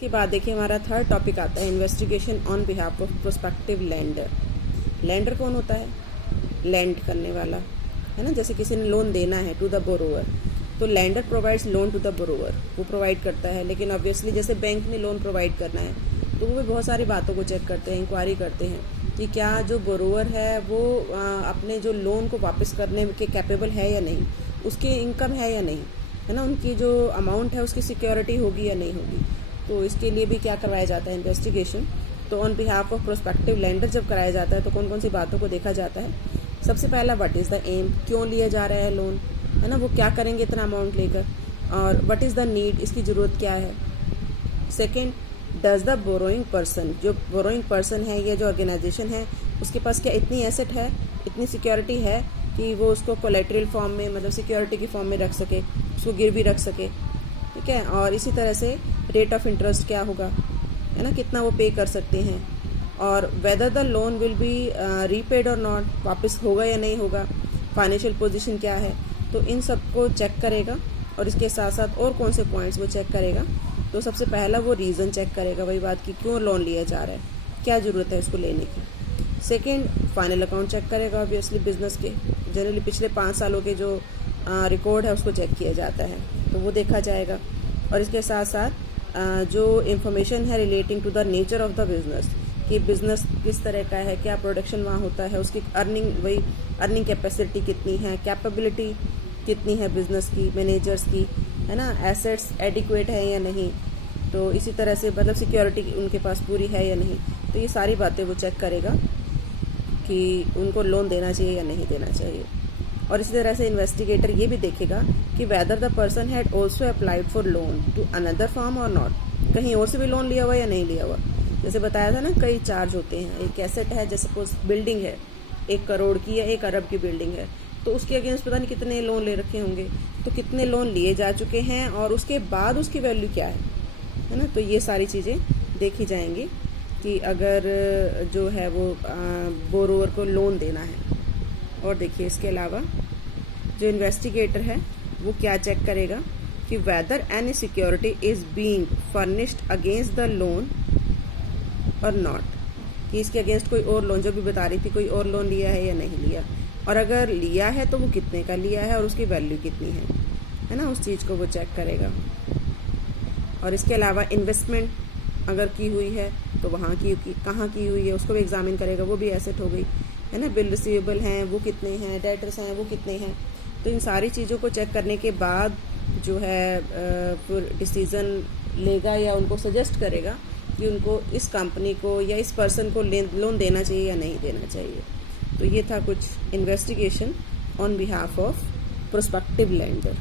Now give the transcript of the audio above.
इसके बाद देखिए हमारा थर्ड टॉपिक आता है investigation on behalf of prospective lender. Lender कौन होता है? लैंड करने वाला, है ना। जैसे किसी ने लोन देना है टू द बोरोवर, तो lender provides loan to the borrower, वो प्रोवाइड करता है। लेकिन ऑब्वियसली जैसे बैंक ने लोन प्रोवाइड करना है तो वो भी बहुत सारी बातों को चेक करते हैं, इंक्वायरी करते हैं कि क्या जो बोरोवर है वो अपने जो लोन को वापस करने के कैपेबल है या नहीं, उसकी इनकम है या नहीं, है ना, उनकी जो अमाउंट है उसकी सिक्योरिटी होगी या नहीं होगी। तो इसके लिए भी क्या करवाया जाता है? इन्वेस्टिगेशन। तो on behalf of prospective lender जब कराया जाता है तो कौन कौन सी बातों को देखा जाता है? सबसे पहला व्हाट इज़ द एम, क्यों लिया जा रहा है लोन, है ना, वो क्या करेंगे इतना अमाउंट लेकर, और व्हाट इज़ द नीड, इसकी ज़रूरत क्या है। Second, does the borrowing person, जो बोरोइंग पर्सन है या जो ऑर्गेनाइजेशन है उसके पास क्या इतनी एसेट है, इतनी सिक्योरिटी है कि वो उसको कोलेटरल फॉर्म में, मतलब सिक्योरिटी की फॉर्म में रख सके, उसको गिरवी रख सके, ठीक है। और इसी तरह से रेट ऑफ इंटरेस्ट क्या होगा, है ना, कितना वो पे कर सकते हैं, और whether the loan will be repaid और नॉट, वापस होगा या नहीं होगा, फाइनेंशियल पोजीशन क्या है। तो इन सब को चेक करेगा। और इसके साथ साथ और कौन से पॉइंट्स वो चेक करेगा? तो सबसे पहला वो रीज़न चेक करेगा, वही बात कि क्यों लोन लिया जा रहा है, क्या ज़रूरत है उसको लेने की। सेकेंड, फाइनल अकाउंट चेक करेगा, ऑब्वियसली बिजनेस के जनरली पिछले 5 सालों के जो रिकॉर्ड है उसको चेक किया जाता है, तो वो देखा जाएगा। और इसके साथ साथ जो इन्फॉर्मेशन है relating to the nature of the business, कि बिज़नेस किस तरह का है, क्या प्रोडक्शन वहाँ होता है, उसकी अर्निंग कैपेसिटी कितनी है, कैपेबिलिटी कितनी है बिज़नेस की, मैनेजर्स की, है ना, एसेट्स एडिक्वेट है या नहीं, तो इसी तरह से मतलब सिक्योरिटी उनके पास पूरी है या नहीं। तो ये सारी बातें वो चेक करेगा कि उनको लोन देना चाहिए या नहीं देना चाहिए। और इसी तरह से इन्वेस्टिगेटर ये भी देखेगा कि whether the person had also applied for loan to another firm और नॉट, कहीं और से भी लोन लिया हुआ या नहीं लिया हुआ। जैसे बताया था ना, कई चार्ज होते हैं। एक एसेट है, जैसे सपोज बिल्डिंग है 1 करोड़ की या 1 अरब की बिल्डिंग है, तो उसके अगेंस्ट पता नहीं कितने लोन ले रखे होंगे, तो कितने लोन लिए जा चुके हैं और उसके बाद उसकी वैल्यू क्या है ना। तो ये सारी चीज़ें देखी जाएंगी कि अगर जो है वो बोरोवर को लोन देना है। और देखिए इसके अलावा जो इन्वेस्टिगेटर है वो क्या चेक करेगा कि whether any security is being furnished against the loan और नॉट, कि इसके अगेंस्ट कोई और लोन, जो भी बता रही थी, कोई और लोन लिया है या नहीं लिया, और अगर लिया है तो वो कितने का लिया है और उसकी वैल्यू कितनी है ना, उस चीज़ को वो चेक करेगा। और इसके अलावा इन्वेस्टमेंट अगर की हुई है तो वहाँ की कहाँ की हुई है उसको भी एग्जामिन करेगा, वो भी एसेट हो गई, है ना। बिल रिसीवेबल हैं वो कितने हैं, डेटर्स हैं वो कितने हैं। तो इन सारी चीज़ों को चेक करने के बाद जो है फिर डिसीज़न लेगा या उनको सजेस्ट करेगा कि उनको इस कंपनी को या इस पर्सन को लोन देना चाहिए या नहीं देना चाहिए। तो ये था कुछ investigation on behalf of prospective lender.